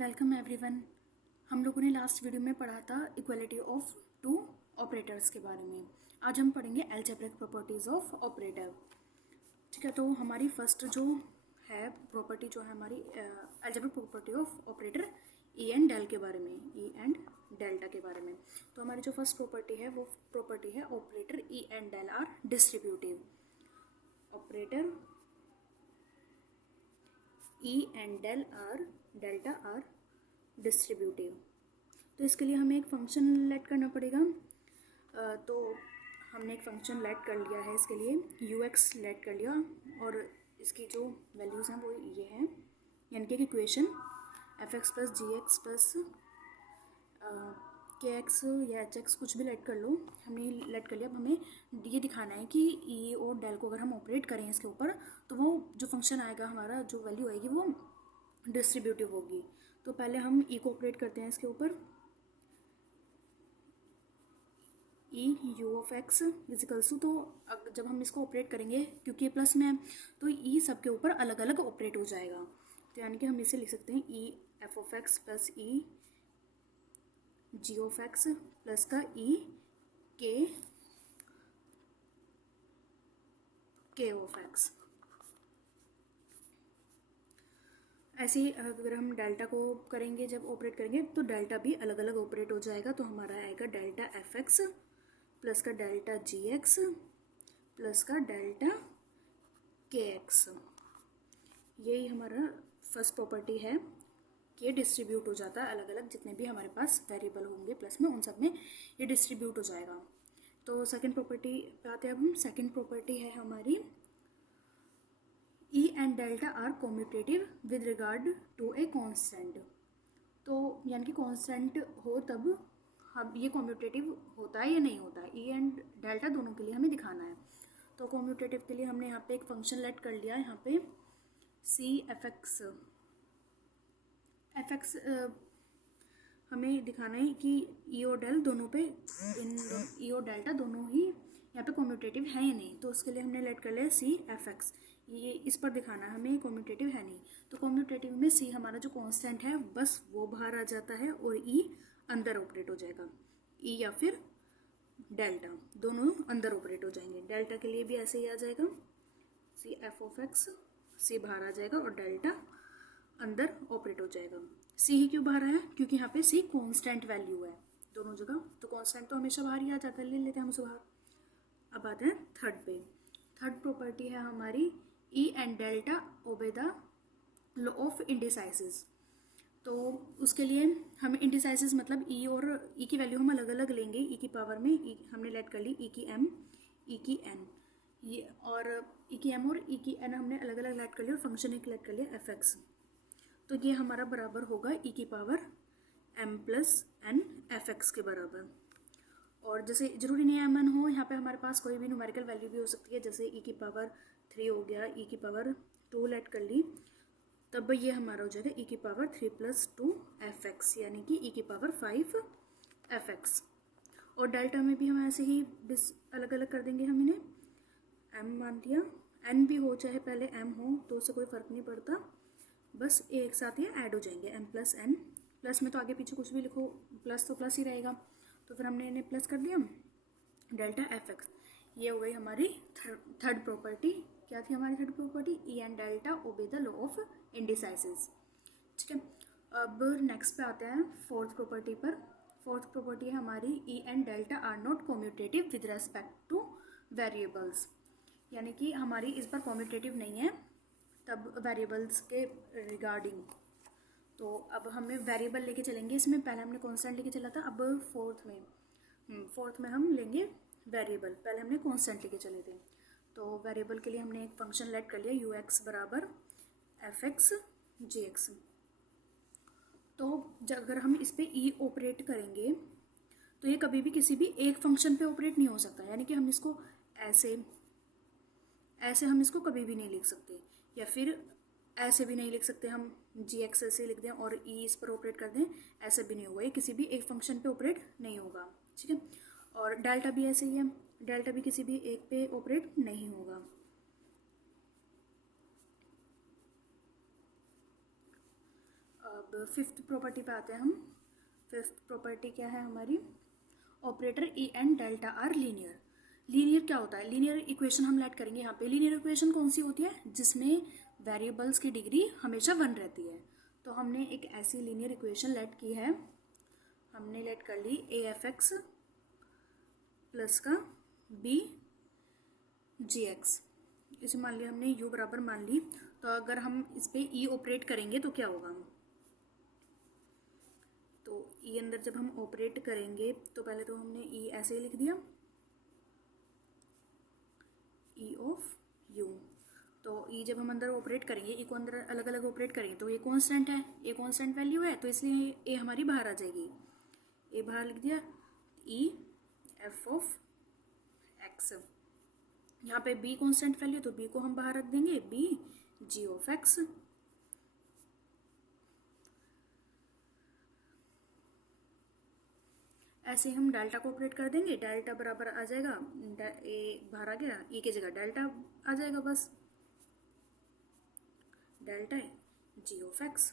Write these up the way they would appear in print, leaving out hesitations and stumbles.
Welcome everyone. हम लोगों ने लास्ट वीडियो में पढ़ा था इक्वलिटी ऑफ टू ऑपरेटर्स के बारे में। आज हम पढ़ेंगे अलजेब्रिक प्रॉपर्टीज ऑफ ऑपरेटर। ठीक है, तो हमारी फर्स्ट जो है प्रॉपर्टी जो है हमारी algebraic property of operator E and del के बारे में, ई एंड डेल्टा के बारे में। तो हमारी जो फर्स्ट प्रॉपर्टी है वो प्रॉपर्टी है operator E and del are distributive. Operator E and delta are distributive. तो इसके लिए हमें एक फंक्शन लेट करना पड़ेगा। तो हमने एक फंक्शन लेट कर लिया है इसके लिए, यू एक्स लेट कर लिया, और इसकी जो वैल्यूज़ हैं वो ये हैं, यानी कि equation F x plus g x plus के एक्स या एच एक्स कुछ भी लेट कर लो, हमने लेट कर लिया। अब हमें ये दिखाना है कि ई और डेल को अगर हम ऑपरेट करें इसके ऊपर तो वो जो फंक्शन आएगा हमारा, जो वैल्यू आएगी वो डिस्ट्रीब्यूटिव होगी। तो पहले हम ई को ऑपरेट करते हैं इसके ऊपर, E u of x equals to, तो जब हम इसको ऑपरेट करेंगे क्योंकि ये प्लस में है तो ई सब के ऊपर अलग अलग ऑपरेट हो जाएगा। तो यानी कि हम इसे लिख सकते हैं E f of x plus E g of x plus का ई के ऑफ एक्स। ऐसे ही अगर हम डेल्टा को करेंगे, जब ऑपरेट करेंगे तो डेल्टा भी अलग अलग ऑपरेट हो जाएगा। तो हमारा आएगा डेल्टा एफ एक्स प्लस का डेल्टा जी एक्स प्लस का डेल्टा के एक्स। यही हमारा फर्स्ट प्रॉपर्टी है कि ये डिस्ट्रीब्यूट हो जाता है अलग अलग, जितने भी हमारे पास वेरिएबल होंगे प्लस में उन सब में ये डिस्ट्रीब्यूट हो जाएगा। तो सेकंड प्रॉपर्टी पे आते हैं अब हम। सेकंड प्रॉपर्टी है हमारी E and delta are commutative with regard to a constant. तो यानी कि कॉन्स्टेंट हो तब हम ये कॉम्यूटेटिव होता है या नहीं होता है, ई एंड डेल्टा दोनों के लिए हमें दिखाना है। तो कॉम्यूटेटिव के लिए हमने यहाँ पे एक फंक्शन लेट कर लिया है, यहाँ पे सी एफ एक्स हमें दिखाना है कि ई और डेल दोनों पे, इन ई और डेल्टा दोनों ही यहाँ पे कॉम्यूटेटिव है या नहीं। तो उसके लिए हमने लेट कर लिया सी एफ एक्स, ये इस पर दिखाना है हमें कॉम्यूटेटिव है नहीं। तो कॉम्यूटेटिव में सी हमारा जो कांस्टेंट है बस वो बाहर आ जाता है और ई अंदर ऑपरेट हो जाएगा। ई या फिर डेल्टा दोनों अंदर ऑपरेट हो जाएंगे। डेल्टा के लिए भी ऐसे ही आ जाएगा, सी एफ ऑफ एक्स, सी बाहर आ जाएगा और डेल्टा अंदर ऑपरेट हो जाएगा। सी ही क्यों बाहर है, क्योंकि यहाँ पे सी कांस्टेंट वैल्यू है दोनों जगह, तो कांस्टेंट तो हमेशा बाहर ही आ जाता है, ले लेते हैं हम उसे बाहर। अब आते हैं थर्ड पे। थर्ड प्रॉपर्टी है हमारी E and delta obey the law of indices. तो उसके लिए हम इंडिसाइसिस मतलब ई और ई की वैल्यू हम अलग अलग लेंगे। ई की पावर में ई हमने लेट कर ली ई की एम, ई की एन, ये और ई की एम और ई की एन हमने अलग अलग लेट कर लिया और फंक्शन एक लेट कर लिया एफ एक्स। तो ये हमारा बराबर होगा ई की power m plus n f x के बराबर। और जैसे ज़रूरी नहीं एम एन हो, यहाँ पे हमारे पास कोई भी न्यूमेरिकल वैल्यू भी हो सकती है, जैसे ई की पावर 3 हो गया, ई की पावर 2 लेट कर ली, तब ये हमारा हो जाएगा ई की पावर 3 प्लस 2 एफ एक्स, यानी कि ई की पावर 5 एफ एक्स। और डेल्टा में भी हम ऐसे ही अलग अलग कर देंगे, हम इन्हें एम मान दिया, एन भी हो चाहे पहले एम हो तो उससे कोई फ़र्क नहीं पड़ता, बस एक साथ ये ऐड हो जाएंगे एम प्लस एन। प्लस में तो आगे पीछे कुछ भी लिखो, प्लस तो प्लस ही रहेगा, तो फिर हमने इन्हें प्लस कर दिया डेल्टा एफ एक्स। ये हो गई हमारी थर्ड प्रॉपर्टी। क्या थी हमारी third property? E and delta obey the law of indices. ठीक है, अब नेक्स्ट पे आते हैं फोर्थ प्रॉपर्टी पर। फोर्थ प्रॉपर्टी है हमारी E and delta are not commutative with respect to variables. यानी कि हमारी इस बार कॉम्यूटेटिव नहीं है तब वेरिएबल्स के रिगार्डिंग। तो अब हमें वेरिएबल लेके चलेंगे इसमें, पहले हमने कांस्टेंट लेके चला था, अब फोर्थ में हम लेंगे वेरिएबल, पहले हमने कांस्टेंट लेके चले थे। तो वेरिएबल के लिए हमने एक फंक्शन लेट कर लिया यू एक्स बराबर एफ एक्स जी एक्स। तो अगर हम इस पर ई ऑपरेट करेंगे तो ये कभी भी किसी भी एक फंक्शन पे ऑपरेट नहीं हो सकता, यानी कि हम इसको ऐसे हम इसको कभी भी नहीं लिख सकते, या फिर ऐसे भी नहीं लिख सकते हम जी एक्स ऐसे लिख दें और ई इस पर ऑपरेट कर दें, ऐसे भी नहीं होगा, ये किसी भी एक फंक्शन पे ऑपरेट नहीं होगा। ठीक है, और डेल्टा भी ऐसे ही है, डेल्टा भी किसी भी एक पे ऑपरेट नहीं होगा। अब अब फिफ्थ प्रॉपर्टी पे आते हैं हम। फिफ्थ प्रॉपर्टी क्या है हमारी, operator E and delta are linear. Linear क्या होता है, लीनियर इक्वेशन हम लेट करेंगे यहाँ पे। लीनियर इक्वेशन कौन सी होती है, जिसमें वेरिएबल्स की डिग्री हमेशा 1 रहती है। तो हमने एक ऐसी लीनियर इक्वेशन लेट की है, हमने लेट कर ली ए एफ एक्स प्लस का बी जी एक्स। इसे मान लिया हमने u बराबर मान ली। तो अगर हम इस पे e ऑपरेट करेंगे तो क्या होगा, तो e अंदर जब हम ऑपरेट करेंगे तो पहले तो हमने e ऐसे ही लिख दिया, e ऑफ u। तो e जब हम अंदर ऑपरेट करेंगे, e को अंदर अलग अलग ऑपरेट करेंगे तो ये कांस्टेंट है, ये कांस्टेंट वैल्यू है, तो इसलिए ए हमारी बाहर आ जाएगी। ए बाहर लिख दिया, e एफ ऑफ एक्स। यहाँ पे b कांस्टेंट वैल्यू, तो b को हम बाहर रख देंगे, b g ऑफ x। ऐसे हम डेल्टा को ऑपरेट कर देंगे, डेल्टा बराबर आ जाएगा, ए बाहर आ गया, e की जगह डेल्टा आ जाएगा, बस डेल्टा g ऑफ x,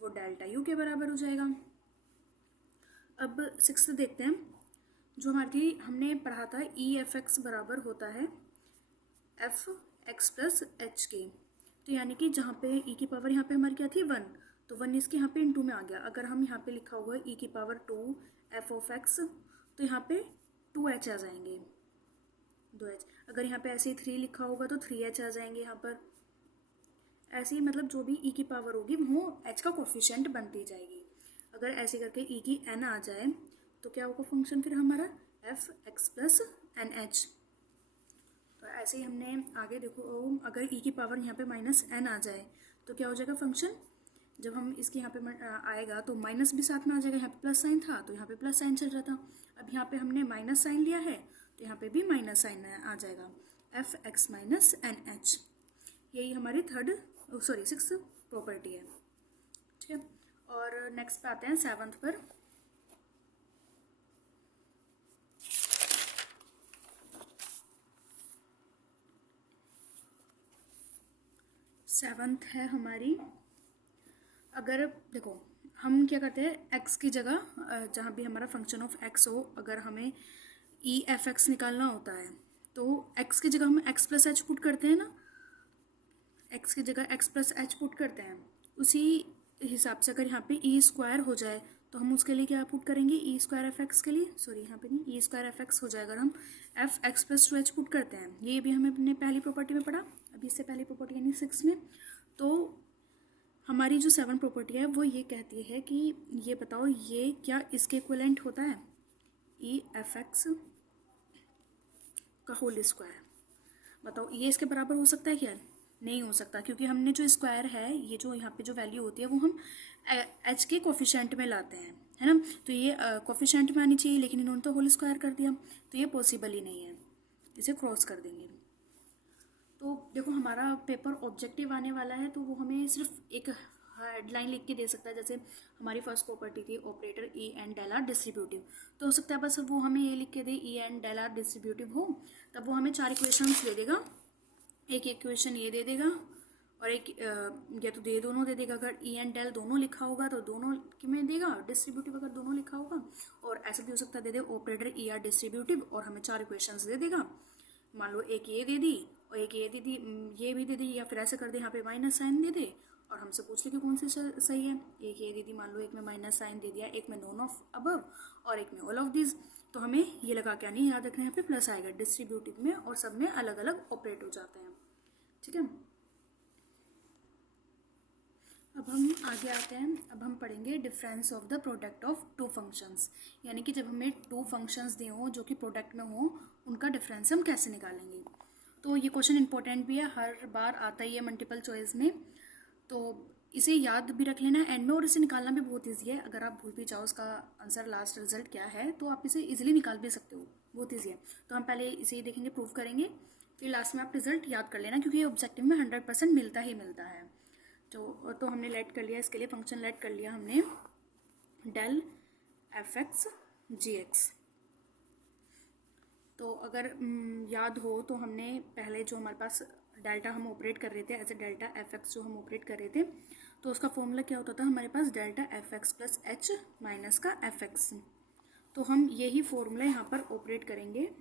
वो डेल्टा u के बराबर हो जाएगा। अब सिक्स्थ देखते हैं, जो हमारी हमने पढ़ा था ई एफ एक्स बराबर होता है एफ एक्स प्लस एच के। तो यानी कि जहाँ पे ई की पावर यहाँ पे हमारी क्या थी 1, तो 1 इसके यहाँ पे इनटू में आ गया। अगर हम यहाँ पे लिखा हुआ है ई की पावर 2 एफ ऑफ एक्स, तो यहाँ पे 2h आ जाएंगे, 2h। अगर यहाँ पे ऐसे ही 3 लिखा होगा तो 3h आ जाएंगे यहाँ पर। ऐसे ही मतलब जो भी ई की पावर होगी वो h का कोफिशिएंट बनती जाएगी। अगर ऐसे करके ई की n आ जाए तो क्या होगा फंक्शन फिर हमारा f x plus n h. तो ऐसे ही हमने आगे देखो, अगर ई की पावर यहाँ पे -n आ जाए तो क्या हो जाएगा फंक्शन, जब हम इसके यहाँ पे आएगा तो माइनस भी साथ में आ जाएगा। यहाँ पे प्लस साइन था तो यहाँ पे प्लस साइन चल रहा था, अब यहाँ पे हमने माइनस साइन लिया है तो यहाँ पे भी माइनस साइन आ जाएगा, f x minus n h. यही हमारी सिक्स्थ प्रॉपर्टी है, ठीक है। और नेक्स्ट पे आते हैं सेवन्थ पर। सेवन्थ है हमारी, अगर देखो हम क्या करते हैं, x की जगह जहाँ भी हमारा फंक्शन ऑफ x हो, अगर हमें ई एफ एक्स निकालना होता है तो x की जगह हम x प्लस एच पुट करते हैं ना, x की जगह x प्लस एच पुट करते हैं। उसी हिसाब से अगर यहाँ पे ई स्क्वायर हो जाए तो हम उसके लिए क्या पुट करेंगे, ई स्क्वायर एफ एक्स के लिए, सॉरी यहाँ पे नहीं, ई स्क्वायर एफ एक्स हो जाएगा, अगर हम f x plus 2h put करते हैं। ये भी हमें अपने पहली प्रॉपर्टी में पढ़ा, अभी इससे पहली प्रॉपर्टी यानी 6 में। तो हमारी जो 7 प्रॉपर्टी है वो ये कहती है कि ये बताओ ये क्या इसके इक्विवेलेंट होता है, ई एफ एक्स का होल स्क्वायर। बताओ ये इसके बराबर हो सकता है क्या, नहीं हो सकता, क्योंकि हमने जो स्क्वायर है, ये जो यहाँ पे जो वैल्यू होती है वो हम एच के कोफिशिएंट में लाते हैं, है ना। तो ये कोफिशिएंट में आनी चाहिए, लेकिन इन्होंने तो होल स्क्वायर कर दिया, तो ये पॉसिबल ही नहीं है, इसे क्रॉस कर देंगे। तो देखो हमारा पेपर ऑब्जेक्टिव आने वाला है, तो वो हमें सिर्फ एक हेडलाइन लिख के दे सकता है। जैसे हमारी फर्स्ट प्रॉपर्टी थी operator E and del are distributive, तो हो सकता है बस वो हमें ये लिख के दे E and del are distributive हो, तब वो हमें 4 इक्वेशंस दे देगा। एक इक्वेशन ये दे देगा और एक या तो दोनों दे देगा। अगर ई एंड डेल दोनों लिखा होगा तो दोनों में देगा, डिस्ट्रीब्यूटिव अगर दोनों लिखा होगा। और ऐसा भी हो सकता है दे दे ऑपरेटर ई आर डिस्ट्रीब्यूटिव और हमें 4 इक्वेशंस दे देगा। मान लो एक ये दे दी और एक ये दे दी, ये भी दे दी, या फिर ऐसे कर दे यहाँ पे माइनस साइन दे दे और हमसे पूछ ले कि कौन सी सही है। एक ये दे दी, मान लो एक में माइनस साइन दे दिया, एक में नॉन ऑफ अबव और एक में ऑल ऑफ दिस, तो हमें ये लगा क्या नहीं याद रखना, यहाँ पे प्लस आएगा डिस्ट्रीब्यूटिव में, और सब में अलग अलग ऑपरेट हो जाते हैं, ठीक है। अब हम आगे आते हैं, अब हम पढ़ेंगे difference of the product of 2 functions, यानी कि जब हमें 2 फंक्शंस दिए हों जो कि प्रोडक्ट में हो, उनका डिफरेंस हम कैसे निकालेंगे। तो ये क्वेश्चन इंपॉर्टेंट भी है, हर बार आता ही है मल्टीपल चॉइस में, तो इसे याद भी रख लेना एंड में, और इसे निकालना भी बहुत ईजी है। अगर आप भूल भी जाओ उसका आंसर लास्ट रिजल्ट क्या है तो आप इसे इजीली निकाल भी सकते हो, बहुत ईजी है। तो हम पहले इसे ही देखेंगे, प्रूव करेंगे, फिर लास्ट में आप रिजल्ट याद कर लेना, क्योंकि ये ऑब्जेक्टिव में 100% मिलता ही मिलता है। तो हमने लेट कर लिया, इसके लिए फंक्शन लेट कर लिया हमने del F x g x. तो अगर याद हो तो हमने पहले जो हमारे पास डेल्टा हम ऑपरेट कर रहे थे, as a delta f x जो हम ऑपरेट कर रहे थे, तो उसका फॉर्मूला क्या होता था हमारे पास, delta f x plus h minus का एफ एक्स। तो हम यही फॉर्मूला यहाँ पर ऑपरेट करेंगे,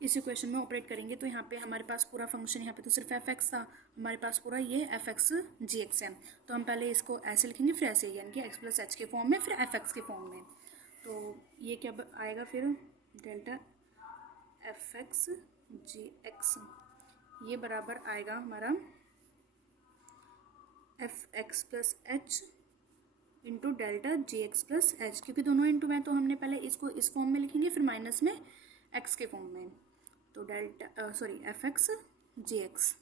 इस इक्वेशन में ऑपरेट करेंगे। तो यहाँ पे हमारे पास पूरा फंक्शन, यहाँ पे तो सिर्फ एफ एक्स था, हमारे पास पूरा ये एफ एक्स जी एक्स है। तो हम पहले इसको ऐसे लिखेंगे, फिर ऐसे, यानी कि एक्स प्लस एच के फॉर्म में, फिर एफ एक्स के फॉर्म में। तो ये क्या आएगा फिर, delta f x g x, ये बराबर आएगा हमारा f x plus h into delta g x plus H, क्योंकि दोनों इंटू में, तो हमने पहले इसको इस फॉर्म में लिखेंगे, फिर माइनस में एक्स के फॉर्म में। तो delta f x g x.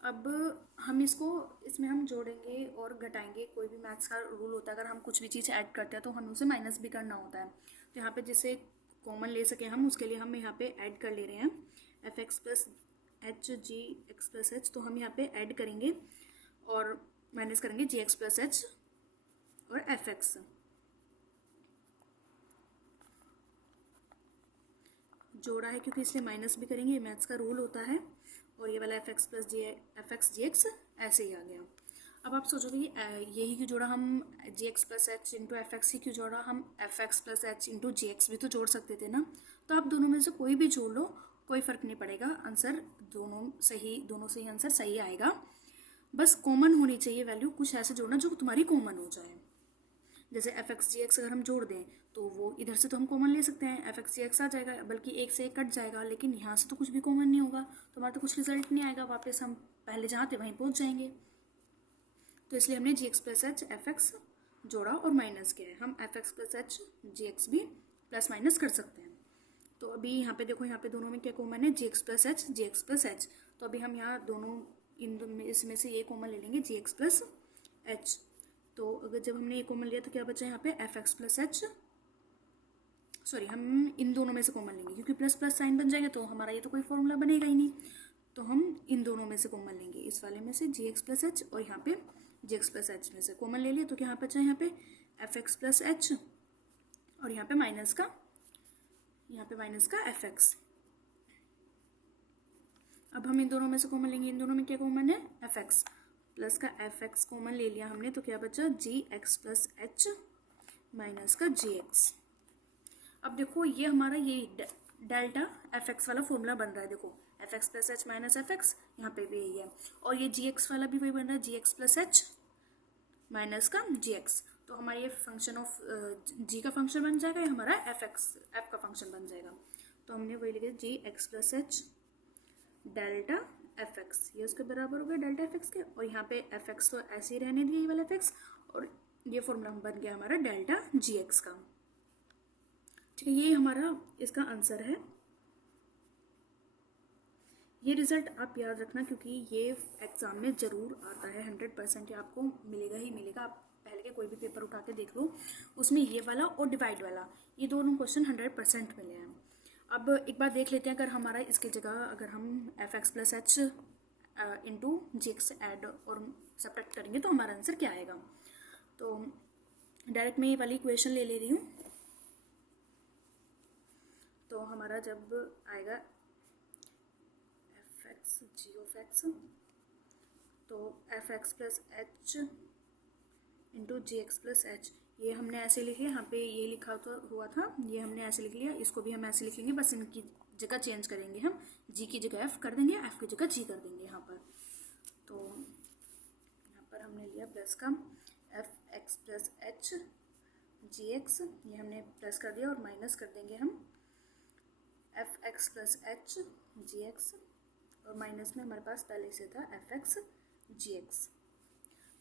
अब हम इसको, इसमें हम जोड़ेंगे और घटाएंगे, कोई भी मैथ्स का रूल होता है, अगर हम कुछ भी चीज़ ऐड करते हैं तो हमें उसे माइनस भी करना होता है। तो यहाँ पे जिसे कॉमन ले सकें हम, उसके लिए हम यहाँ पे ऐड कर ले रहे हैं F x plus h g x plus h. तो हम यहाँ पे ऐड करेंगे और माइनस करेंगे जी एक्स प्लस एच और एफ एक्स। जोड़ा है क्योंकि इसलिए माइनस भी करेंगे, ये मैथ्स का रूल होता है। और ये वाला एफ एक्स जी एक्स ऐसे ही आ गया। अब आप सोचोगे यही क्यों जोड़ा हम, g x plus h into f x ही क्यों जोड़ा, हम f x plus h into g x भी तो जोड़ सकते थे ना। तो आप दोनों में से कोई भी जोड़ लो, कोई फ़र्क नहीं पड़ेगा, आंसर दोनों से ही आंसर सही आएगा। बस कॉमन होनी चाहिए वैल्यू, कुछ ऐसे जोड़ना जो तुम्हारी कॉमन हो जाए। जैसे एफ एक्स जी एक्स अगर हम जोड़ दें तो वो इधर से तो हम कॉमन ले सकते हैं, एफ एक्स जी एक्स आ जाएगा, बल्कि एक से एक कट जाएगा, लेकिन यहाँ से तो कुछ भी कॉमन नहीं होगा, तो हमारा तो कुछ रिजल्ट नहीं आएगा, वापस हम पहले जहाँ थे वहीं पहुँच जाएंगे। तो इसलिए हमने g x plus h f x जोड़ा और माइनस किया है। हम f x plus h g x भी प्लस माइनस कर सकते हैं। तो अभी यहाँ पे देखो, यहाँ पे दोनों में क्या कॉमन है, g x plus h g x plus h. तो अभी हम यहाँ दोनों इसमें से ये कॉमन ले लेंगे, जी एक्स प्लस एच। तो अगर जब हमने ये कॉमन लिया तो क्या बचा यहाँ पे, F x plus H, sorry हम इन दोनों में से कॉमन लेंगे, क्योंकि प्लस प्लस साइन बन जाएगा तो हमारा ये तो कोई फॉर्मूला बनेगा ही नहीं। तो हम इन दोनों में से कॉमन लेंगे, इस वाले में से जी एक्स प्लस एच और यहाँ पे जी एक्स प्लस एच में से कॉमन ले लिया। तो क्या बचा यहाँ पे, एफ एक्स प्लस एच और यहाँ पे माइनस का एफ एक्स। अब हम इन दोनों में से कॉमन लेंगे, इन दोनों में क्या कॉमन है, एफ एक्स प्लस का एफ एक्स कॉमन ले लिया हमने। तो क्या बचा, जी एक्स प्लस एच माइनस का जी एक्स। अब देखो ये हमारा ये डेल्टा एफ एक्स वाला फॉर्मूला बन रहा है। देखो F x plus h minus f x, यहाँ पे भी यही है, और ये जी एक्स वाला भी वही बन रहा है, g x plus h minus का जी एक्स। तो हमारा ये फंक्शन ऑफ जी का फंक्शन बन जाएगा, ये हमारा एफ का फंक्शन बन जाएगा। तो हमने वही लिखा, g x plus h delta f x, ये उसके बराबर हो गया डेल्टा एफ एक्स के। और यहाँ पे एफ एक्स तो ऐसे ही रहने दिया, ये वाला एफ एक्स, और ये फॉर्मूला बन गया हमारा डेल्टा जी एक्स का। ठीक है, ये हमारा इसका आंसर है। ये रिज़ल्ट आप याद रखना, क्योंकि ये एग्ज़ाम में ज़रूर आता है, 100% ये आपको मिलेगा ही मिलेगा। आप पहले के कोई भी पेपर उठा के देख लो, उसमें ये वाला और डिवाइड वाला, ये दोनों क्वेश्चन 100% मिले हैं। अब एक बार देख लेते हैं, अगर हमारा इसकी जगह अगर हम f x plus h into g x add और सब्ट्रैक्ट करेंगे तो हमारा आंसर क्या आएगा। तो डायरेक्ट मैं ये वाली इक्वेशन ले रही हूँ। तो हमारा जब आएगा f x g of x, तो f x plus h into g x plus h, ये हमने ऐसे लिख लिया, यहाँ पे ये लिखा हुआ था, ये हमने ऐसे लिख लिया, इसको भी हम ऐसे लिख लेंगे, बस इनकी जगह चेंज करेंगे, हम जी की जगह एफ कर देंगे, एफ की जगह जी कर देंगे यहाँ पर। तो यहाँ पर हमने लिया प्लस का f x plus h g x, ये हमने प्लस कर दिया, और माइनस कर देंगे हम f x plus h g x, और माइनस में हमारे पास पहले से था एफ एक्स जी एक्स।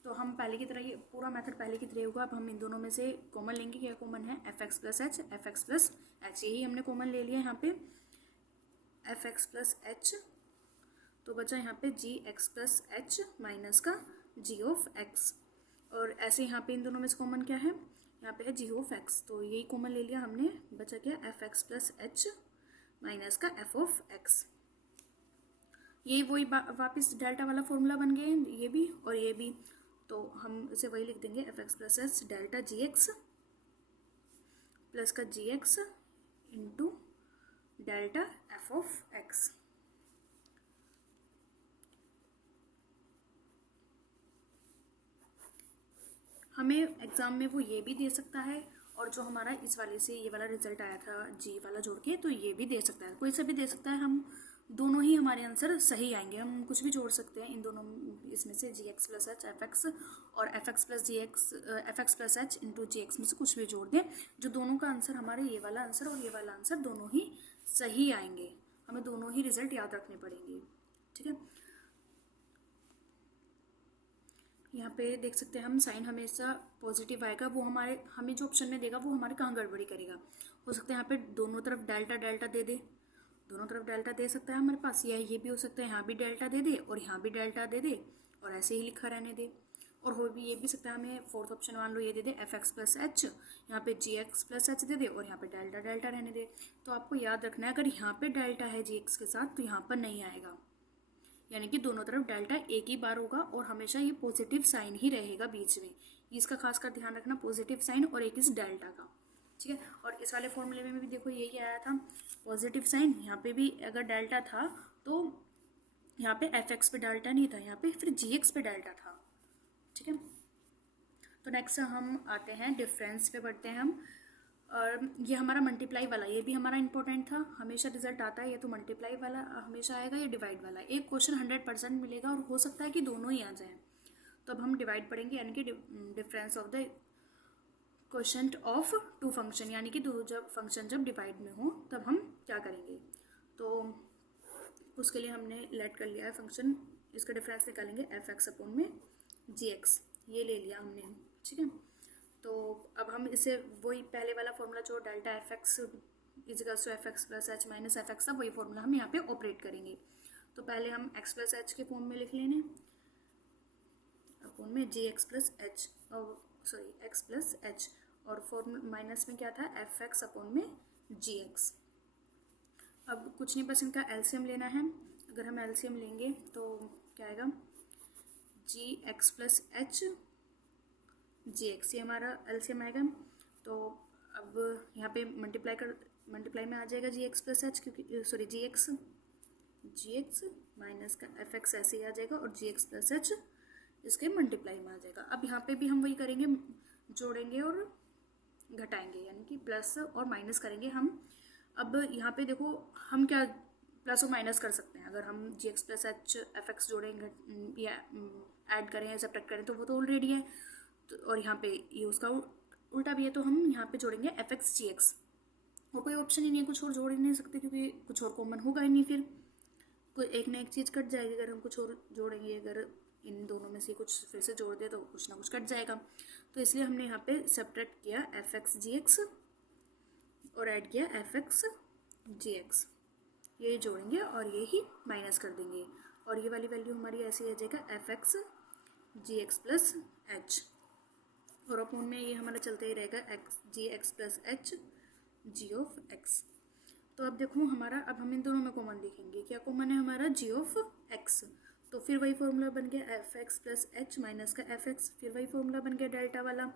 तो हम पहले की तरह, ये पूरा मेथड पहले की तरह होगा। अब हम इन दोनों में से कॉमन लेंगे, क्या कॉमन है, F x plus h, f x plus H, यही हमने कॉमन ले लिया यहाँ पे, एफ एक्स प्लस एच। तो बचा यहाँ पे जी एक्स प्लस एच माइनस का जी ऑफ एक्स, और ऐसे यहाँ पे इन दोनों में से कॉमन क्या है, यहाँ पे है जी ऑफ एक्स, तो यही कॉमन ले लिया हमने। बचा क्या, F x plus h minus का एफ ऑफ एक्स। ये वही वापस डेल्टा वाला फॉर्मूला बन गए, ये भी और ये भी। तो हम इसे वही लिख देंगे, f x plus h delta g x plus का g x into delta f of x. हमें एग्ज़ाम में वो ये भी दे सकता है, और जो हमारा इस वाले से ये वाला रिजल्ट आया था जी वाला जोड़ के, तो ये भी दे सकता है, कोई सा भी दे सकता है। हम दोनों ही हमारे आंसर सही आएंगे, हम कुछ भी जोड़ सकते हैं इन दोनों इसमें से, g x plus h f x और f x plus g x f x plus h into g x में से कुछ भी जोड़ दें, जो दोनों का आंसर हमारे ये वाला आंसर और ये वाला आंसर दोनों ही सही आएंगे। हमें दोनों ही रिजल्ट याद रखने पड़ेंगे, ठीक है। यहाँ पे देख सकते हैं हम साइन हमेशा पॉजिटिव आएगा, वो हमारे हमें जो ऑप्शन में देगा वो हमारे कहाँ गड़बड़ी करेगा। हो सकता है यहाँ पे दोनों तरफ डेल्टा डेल्टा दे दे, दोनों तरफ डेल्टा दे सकता है हमारे पास, या ये भी हो सकता है यहाँ भी डेल्टा दे दे और यहाँ भी डेल्टा दे दे और ऐसे ही लिखा रहने दे। और हो भी ये भी सकता है हमें फोर्थ ऑप्शन मान लो ये दे दे एफ एक्स प्लस एच, यहाँ पे जी एक्स प्लस एच दे दे और यहाँ पे डेल्टा डेल्टा रहने दे। तो आपको याद रखना है, अगर यहाँ पे डेल्टा है जी एक्स के साथ तो यहाँ पर नहीं आएगा, यानी कि दोनों तरफ डेल्टा एक ही बार होगा और हमेशा ये पॉजिटिव साइन ही रहेगा बीच में। इसका खासकर ध्यान रखना, पॉजिटिव साइन और एक इस डेल्टा का, ठीक है। और इस वाले फॉर्मूले में भी देखो यही आया था, पॉजिटिव साइन, यहाँ पे भी अगर डेल्टा था तो यहाँ पे एफ एक्स पे डेल्टा नहीं था, यहाँ पे फिर जी एक्स पे डेल्टा था, ठीक है। तो नेक्स्ट हम आते हैं डिफरेंस पे, बढ़ते हैं हम। और ये हमारा मल्टीप्लाई वाला, ये भी हमारा इंपॉर्टेंट था, हमेशा रिजल्ट आता है, ये तो मल्टीप्लाई वाला हमेशा आएगा, ये डिवाइड वाला। एक क्वेश्चन 100% मिलेगा और हो सकता है कि दोनों ही आ जाएं। तो अब हम डिवाइड पढ़ेंगे, यानी कि difference of the quotient of two function, यानी कि दो जब फंक्शन जब डिवाइड में हो तब हम क्या करेंगे। तो उसके लिए हमने लेट कर लिया है फंक्शन, इसका डिफरेंस निकालेंगे एफ एक्स अपॉन में जी एक्स, ये ले लिया हमने, ठीक है। तो अब हम इसे वही पहले वाला फॉर्मूला जो delta f x equals to f x plus h minus f x था, वही फॉर्मूला हम यहाँ पे ऑपरेट करेंगे। तो पहले हम एक्स प्लस एच के फॉर्म में लिख लेने अपॉन में जी एक्स प्लस एच, और सॉरी एक्स प्लस एच, और फॉर्मूला माइनस में क्या था एफ एक्स अपॉन में जी एक्स। अब कुछ नहीं, बस इनका एलसीएम लेना है। अगर हम एलसीएम लेंगे तो क्या आएगा, g x plus h g x, ये हमारा एलसीएम आएगा। तो अब यहाँ पे मल्टीप्लाई में आ जाएगा जी एक्स प्लस एच, क्योंकि सॉरी जी एक्स माइनस का एफ एक्स ऐसे ही आ जाएगा, और जी एक्स प्लस एच इसके मल्टीप्लाई में आ जाएगा। अब यहाँ पे भी हम वही करेंगे, जोड़ेंगे और घटाएंगे, यानी कि प्लस और माइनस करेंगे हम। अब यहाँ पे देखो हम क्या प्लस और माइनस कर सकते हैं, अगर हम g x plus h f x जोड़ेंगे या ऐड करें या सब्ट्रैक्ट करें तो वो तो ऑलरेडी है, तो और यहाँ पे ये उसका उल्टा भी है, तो हम यहाँ पे जोड़ेंगे एफ एक्स जी एक्स, और कोई ऑप्शन ही नहीं है, कुछ और जोड़ ही नहीं सकते क्योंकि कुछ और कॉमन होगा ही नहीं, फिर कोई एक ना एक चीज़ कट जाएगी अगर हम कुछ और जोड़ेंगे। अगर इन दोनों में से कुछ फिर से जोड़ दे तो कुछ ना कुछ कट जाएगा, तो इसलिए हमने यहाँ पे सब्ट्रैक्ट किया एफ एक्स जी एक्स और ऐड किया एफ एक्स जी एक्स, ये जोड़ेंगे और ये ही माइनस कर देंगे, और ये वाली वैल्यू हमारी ऐसे आ जाएगा f x g x plus h, और अपॉन में ये हमारा चलते ही रहेगा x g x plus h g of x. तो अब देखो हमारा, अब हम इन दोनों में कॉमन देखेंगे, क्या कॉमन है हमारा जी ऑफ एक्स, तो फिर वही फॉर्मूला बन गया F x plus h minus का एफ एक्स, फिर वही फॉर्मूला बन गया डेल्टा वाला,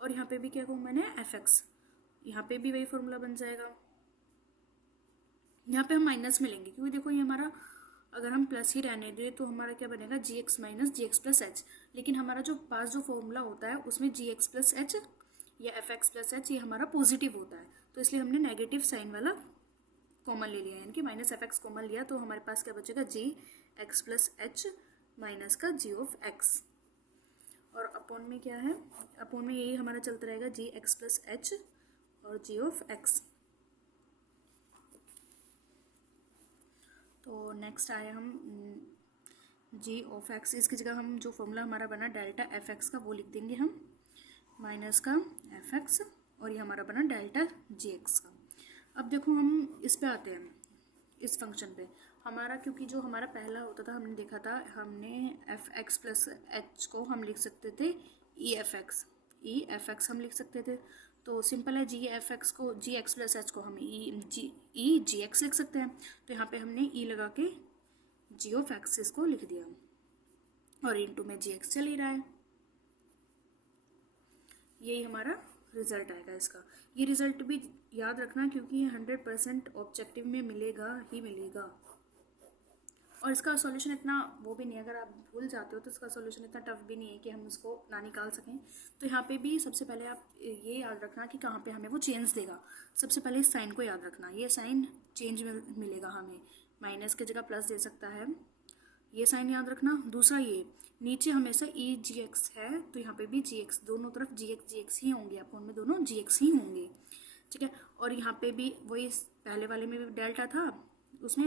और यहाँ पे भी क्या कॉमन है एफ एक्स, यहाँ पे भी वही फॉर्मूला बन जाएगा। यहाँ पे हम माइनस में लेंगे क्योंकि देखो ये हमारा, अगर हम प्लस ही रहने दें तो हमारा क्या बनेगा जी एक्स माइनस जी एक्स प्लस एच, लेकिन हमारा जो पास जो फॉर्मूला होता है उसमें जी एक्स प्लस एच या एफ एक्स प्लस एच ये हमारा पॉजिटिव होता है, तो इसलिए हमने नेगेटिव साइन वाला कॉमन ले लिया, यानी कि माइनस एफ एक्स कॉमन लिया, तो हमारे पास क्या बचेगा जी एक्स प्लस एच माइनस का जी ऑफ एक्स, और अपॉन में क्या है, अपॉन में यही हमारा चलता रहेगा जी एक्स प्लस एच और जी ऑफ एक्स। तो नेक्स्ट आए हम जी ऑफ एक्स, इसकी जगह हम जो फॉर्मूला हमारा बना डेल्टा एफ एक्स का वो लिख देंगे हम, माइनस का एफ एक्स, और ये हमारा बना डेल्टा जी एक्स का। अब देखो हम इस पे आते हैं, इस फंक्शन पे हमारा, क्योंकि जो हमारा पहला होता था हमने देखा था, हमने एफ एक्स प्लस एच को हम लिख सकते थे ई एफ एक्स हम लिख सकते थे, तो सिंपल है, जी एफ एक्स को जी एक्स प्लस एच को हम ई जी एक्स लिख सकते हैं, तो यहाँ पे हमने ई लगा के जी ऑफ एक्स इसको लिख दिया, और इनटू में जी एक्स चल ही रहा है, यही हमारा रिजल्ट आएगा इसका। ये रिजल्ट भी याद रखना क्योंकि ये 100% ऑब्जेक्टिव में मिलेगा ही मिलेगा। और इसका सॉल्यूशन इतना वो भी नहीं है, अगर आप भूल जाते हो तो इसका सॉल्यूशन इतना टफ भी नहीं है कि हम उसको ना निकाल सकें। तो यहाँ पे भी सबसे पहले आप ये याद रखना कि कहाँ पे हमें वो चेंज देगा। सबसे पहले इस साइन को याद रखना, ये साइन चेंज मिलेगा हमें, माइनस की जगह प्लस दे सकता है, ये साइन याद रखना। दूसरा ये नीचे हमेशा ई जी एक्स है, तो यहाँ पे भी जी एक्स, दोनों तरफ जी एक्स ही होंगे, आपको उनमें दोनों जी एक्स ही होंगे, ठीक है। और यहाँ पे भी वही पहले वाले में भी डेल्टा था, उसमें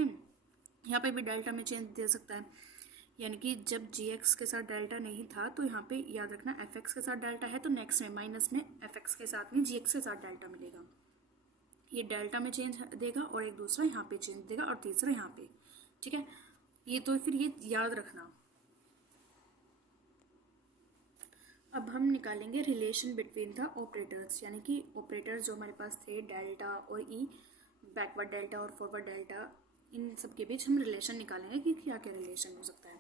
यहाँ पे भी डेल्टा में चेंज दे सकता है, यानी कि जब जी एक्स के साथ डेल्टा नहीं था तो यहाँ पे याद रखना एफ एक्स के साथ डेल्टा है, तो नेक्स्ट में माइनस में एफ एक्स के साथ में जी एक्स के साथ डेल्टा मिलेगा। ये डेल्टा में चेंज देगा और एक दूसरा यहाँ पे चेंज देगा और तीसरा यहाँ पे, ठीक है। ये तो फिर ये याद रखना। अब हम निकालेंगे रिलेशन बिटवीन द ऑपरेटर्स, यानी कि ऑपरेटर्स जो हमारे पास थे डेल्टा और ई, बैकवर्ड डेल्टा और फॉरवर्ड डेल्टा, इन सब के बीच हम रिलेशन निकालेंगे कि क्या क्या रिलेशन हो सकता है।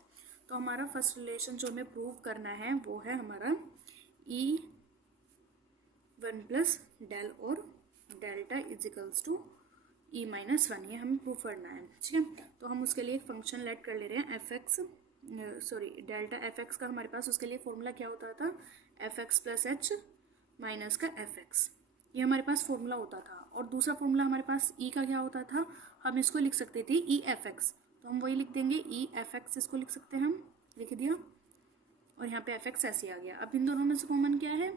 तो हमारा फर्स्ट रिलेशन जो हमें प्रूव करना है वो है हमारा ई वन प्लस डेल और delta equals to E minus one, ये हमें प्रूव करना है, ठीक है। तो हम उसके लिए एक फंक्शन लेट कर ले रहे हैं F x, sorry delta f x का हमारे पास उसके लिए फॉर्मूला क्या होता था, F x plus h minus का एफ एक्स, ये हमारे पास फॉर्मूला होता था। और दूसरा फॉर्मूला हमारे पास ई का क्या होता था, हम इसको लिख सकते थे ई एफ एक्स, तो हम वही लिख देंगे ई एफ एक्स, इसको लिख सकते हैं हम, लिख दिया। और यहाँ पे एफ एक्स ऐसे आ गया। अब इन दोनों में से कॉमन क्या है,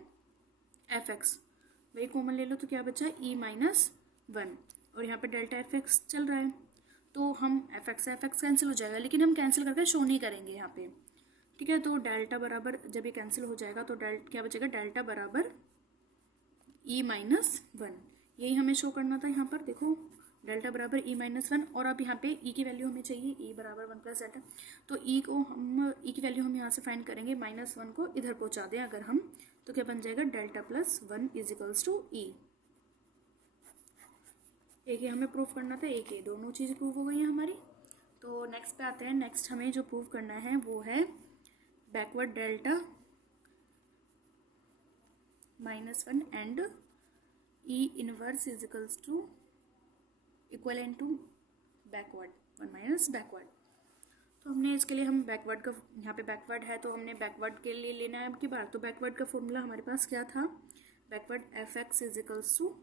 एफ एक्स, वही कॉमन ले लो, तो क्या बचा ई माइनस वन, और यहाँ पे डेल्टा एफ एक्स चल रहा है, तो हम एफ एक्स कैंसिल हो जाएगा, लेकिन हम कैंसिल करके शो नहीं करेंगे यहाँ पे, ठीक है। तो डेल्टा बराबर जब ये कैंसिल हो जाएगा तो क्या बचेगा, डेल्टा बराबर ई माइनस वन, यही हमें शो करना था यहाँ पर, देखो डेल्टा बराबर ई माइनस वन। और अब यहाँ पे ई की वैल्यू हमें चाहिए, ई बराबर वन प्लस डेल्टा, तो ई की वैल्यू हम यहाँ से फाइंड करेंगे, माइनस वन को इधर पहुँचा दें अगर हम, तो क्या बन जाएगा, delta plus one equals to E. एक ये हमें प्रूव करना था, एक ये, दोनों चीज़ प्रूव हो गई हैं हमारी। तो नेक्स्ट पे आते हैं। नेक्स्ट हमें जो प्रूव करना है वो है backward delta minus one and E inverse equals to equivalent to backward one minus backward. तो हमने इसके लिए हम बैकवर्ड का, यहाँ पे बैकवर्ड है तो हमने बैकवर्ड के लिए लेना है अब की बार। तो बैकवर्ड का फॉर्मूला हमारे पास क्या था, backward f x equals to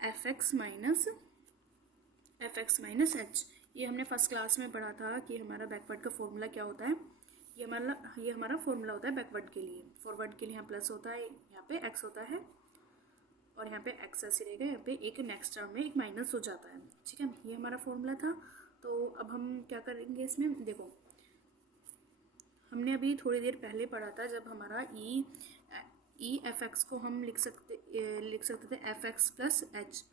f x minus h. ये हमने फर्स्ट क्लास में पढ़ा था कि हमारा बैकवर्ड का फॉर्मूला क्या होता है, ये हमारा फॉर्मूला होता है बैकवर्ड के लिए। फॉरवर्ड के लिए यहाँ प्लस होता है, यहाँ पे एक्स होता है, और यहाँ पे एक्स ऐसे रहेगा, यहाँ पे एक नेक्स्ट टर्म में एक माइनस हो जाता है, ठीक है। ये हमारा फॉर्मूला था। तो अब हम क्या करेंगे इसमें, देखो हमने अभी थोड़ी देर पहले पढ़ा था जब हमारा ई एफ एक्स को हम लिख सकते थे एफ एक्स प्लस एच,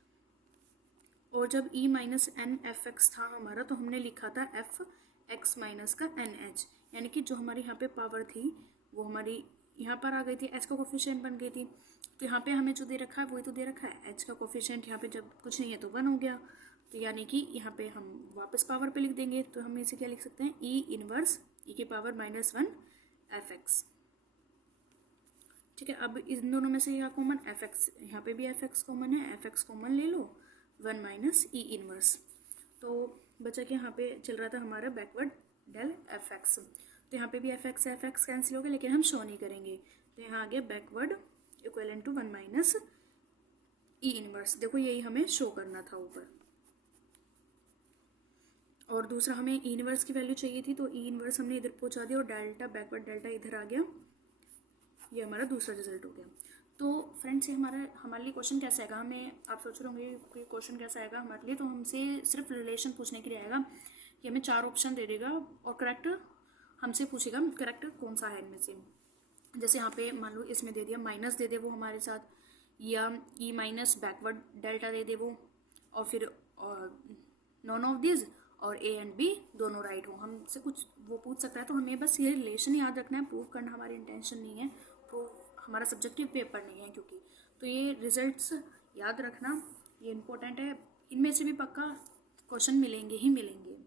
और जब E minus N f x था हमारा तो हमने लिखा था एफ एक्स माइनस का एन एच, यानी कि जो हमारी यहाँ पे पावर थी वो हमारी यहाँ पर आ गई थी, एच का कोफिशिएंट बन गई थी। तो यहाँ पे हमें जो दे रखा है वही तो दे रखा है, एच का कोफिशिएंट यहाँ पे जब कुछ नहीं है तो वन हो गया, तो यानी कि यहाँ पे हम वापस पावर पे लिख देंगे। तो हम इसे क्या लिख सकते हैं, ई इनवर्स ई की power minus one F x, ठीक है। अब इन दोनों में से यहाँ कॉमन एफ एक्स, यहाँ पे भी एफ एक्स कॉमन है, एफ एक्स कॉमन ले लो, वन माइनस ई इनवर्स। तो बचा कि यहाँ पे चल रहा था हमारा बैकवर्ड डेल एफ एक्स, तो यहाँ पे भी एफ एक्स कैंसिल हो गया, लेकिन हम शो नहीं करेंगे। तो यहाँ आ गया backward equivalent to one minus E inverse, देखो यही हमें शो करना था ऊपर। और दूसरा हमें ई इनवर्स की वैल्यू चाहिए थी, तो ई इनवर्स हमने इधर पहुँचा दिया, और डेल्टा बैकवर्ड डेल्टा इधर आ गया, ये हमारा दूसरा रिजल्ट हो गया। तो फ्रेंड्स ये हमारे लिए क्वेश्चन कैसा आएगा, हमें आप सोच रहे होंगे कि क्वेश्चन कैसा आएगा हमारे लिए, तो हमसे सिर्फ रिलेशन पूछने के लिए आएगा कि हमें चार ऑप्शन दे देगा और करेक्ट हमसे पूछेगा करेक्ट कौन सा है इनमें से। जैसे यहाँ पे मान लो इसमें दे दिया माइनस दे दे वो हमारे साथ, या ई माइनस बैकवर्ड डेल्टा दे दे वो, और फिर नॉन ऑफ दिस, और ए एंड बी दोनों राइट हो, हमसे कुछ वो पूछ सकता है। तो हमें बस ये रिलेशन याद रखना है, प्रूव करना हमारी इंटेंशन नहीं है, प्रूव हमारा सब्जेक्टिव पेपर नहीं है क्योंकि। तो ये रिजल्ट्स याद रखना, ये इम्पोर्टेंट है, इनमें से भी पक्का क्वेश्चन मिलेंगे ही मिलेंगे,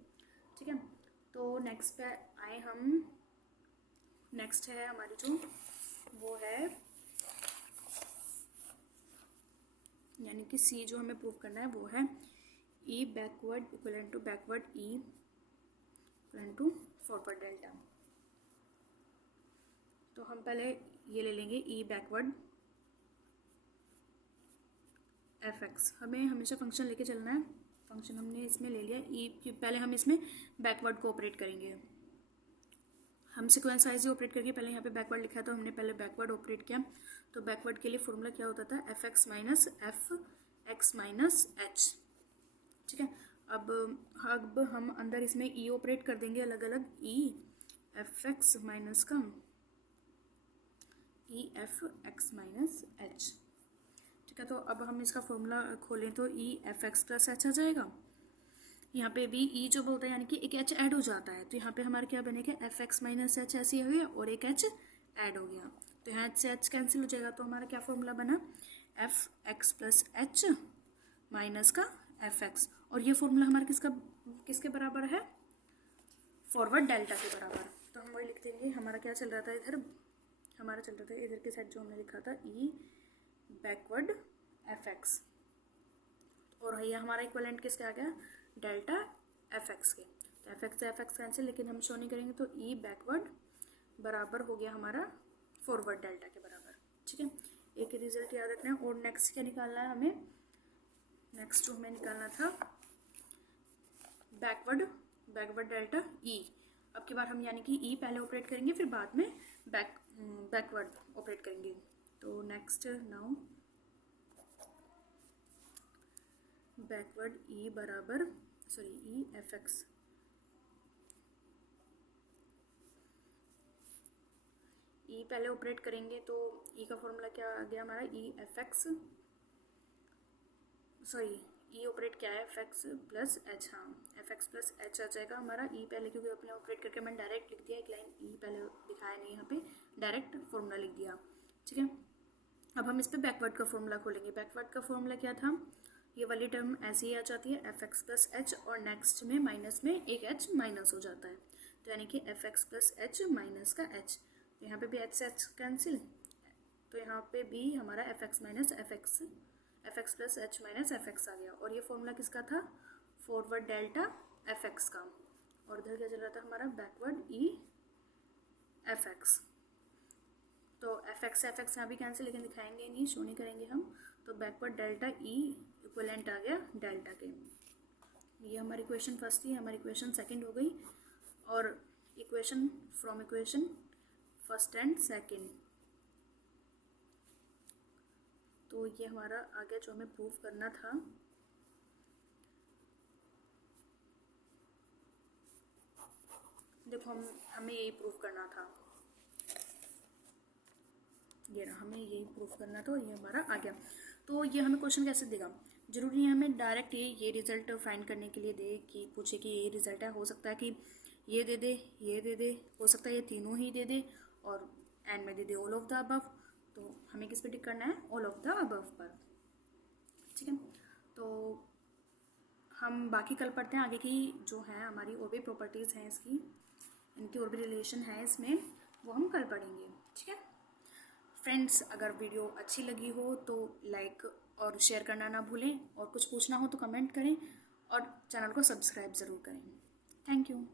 ठीक है। तो नेक्स्ट पे आए हम, नेक्स्ट है हमारी जो वो है, यानी कि सी जो हमें प्रूव करना है वो है E backward equivalent to backward E equal to forward delta. तो हम पहले ये ले लेंगे ई बैकवर्ड एफ एक्स। हमें हमेशा फंक्शन लेके चलना है। फंक्शन हमने इसमें ले लिया ई, पहले हम इसमें बैकवर्ड को ऑपरेट करेंगे। हम सिक्वेंस वाइज ही ऑपरेट करके पहले यहाँ पे बैकवर्ड लिखा तो हमने पहले बैकवर्ड ऑपरेट किया। तो बैकवर्ड के लिए फॉर्मूला क्या होता था, F x minus f x minus h. ठीक है, अब हम अंदर इसमें ई ऑपरेट कर देंगे अलग अलग, ई एफ एक्स माइनस का E f x minus h. ठीक है, तो अब हम इसका फॉर्मूला खोलें तो E f x plus h आ जाएगा। यहाँ पे भी ई जो बोलता है यानी कि एक एच ऐड हो जाता है, तो यहाँ पे हमारा क्या बनेगा, एफ एक्स माइनस एच ऐसे हो गया और एक एच ऐड हो गया, तो यहाँ एच से एच कैंसिल हो जाएगा। तो हमारा क्या फॉर्मूला बना, F x plus h minus का एफ एक्स। और ये फॉर्मूला हमारा किसके बराबर है, फॉरवर्ड डेल्टा के बराबर। तो हम वही लिख देंगे। हमारा क्या चल रहा था इधर, हमारा चल रहा था इधर के साइड जो हमने लिखा था ई बैकवर्ड एफ एक्स, और ये हमारा इक्वलेंट किसके आ गया, डेल्टा एफ एक्स के। तो एफ एक्स से एफ एक्स कैंसिल, लेकिन हम शो नहीं करेंगे, तो ई बैकवर्ड बराबर हो गया हमारा फॉरवर्ड डेल्टा के बराबर। ठीक है, एक ही रिजल्ट याद रखना है। और नेक्स्ट क्या निकालना है हमें, नेक्स्ट जो हमें निकालना था बैकवर्ड डेल्टा ई। अब की बार हम यानी कि ई पहले ऑपरेट करेंगे, फिर बाद में बैकवर्ड ऑपरेट करेंगे। तो नेक्स्ट नाउ बैकवर्ड ई बराबर ई एफ एक्स, ई पहले ऑपरेट करेंगे तो ई का फॉर्मूला क्या आ गया हमारा, ई एफ एक्स ई ऑपरेट क्या है, एफ एक्स प्लस एच। हाँ, एफ एक्स प्लस एच आ जाएगा हमारा। ई पहले क्योंकि अपने ऑपरेट करके मैंने डायरेक्ट लिख दिया, एक लाइन ई पहले दिखाया नहीं, यहाँ पे डायरेक्ट फॉर्मूला लिख दिया। ठीक है, अब हम इस पर बैकवर्ड का फॉर्मूला खोलेंगे। बैकवर्ड का फॉर्मूला क्या था, ये वाली टर्म ऐसे ही आ जाती है, एफ एक्स प्लस एच, और नेक्स्ट में माइनस में एक एच माइनस हो जाता है, तो यानी कि F x plus h minus का एच। तो यहाँ पे भी एच से एच कैंसिल, तो यहाँ पे भी हमारा f x minus f x plus h minus f x आ गया। और ये फॉर्मूला किसका था, फॉरवर्ड डेल्टा एफ एक्स का। और इधर क्या चल रहा था हमारा, बैकवर्ड ई एफ एक्स। तो एफ एक्स यहाँ भी कैंसिल, लेकिन दिखाएंगे नहीं, शो नहीं करेंगे हम। तो बैकवर्ड डेल्टा ई इक्वलेंट आ गया डेल्टा के। ये हमारी इक्वेशन फर्स्ट थी, हमारी इक्वेशन सेकंड हो गई, और equation from equation first and second. तो ये हमारा आ गया जो हमें प्रूव करना था। देखो हमें यही प्रूव करना था, ये रहा, हमें यही प्रूव करना था, ये हमारा आ गया। तो ये हमें क्वेश्चन कैसे देगा, जरूरी नहीं हमें डायरेक्ट ये रिजल्ट फाइंड करने के लिए दे कि पूछे कि ये रिजल्ट है। हो सकता है कि ये दे दे, ये दे दे, हो सकता है ये तीनों ही दे दे, और एंड में दे दे ऑल ऑफ द अबव। तो हमें किस पे टिक करना है, ऑल ऑफ द अबव पर। ठीक है, तो हम बाकी कल पढ़ते हैं आगे की जो है हमारी और भी प्रॉपर्टीज़ हैं इसकी, इनकी और भी रिलेशन है इसमें, वो हम कल पढ़ेंगे। ठीक है फ्रेंड्स, अगर वीडियो अच्छी लगी हो तो लाइक और शेयर करना ना भूलें, और कुछ पूछना हो तो कमेंट करें, और चैनल को सब्सक्राइब ज़रूर करें। Thank you.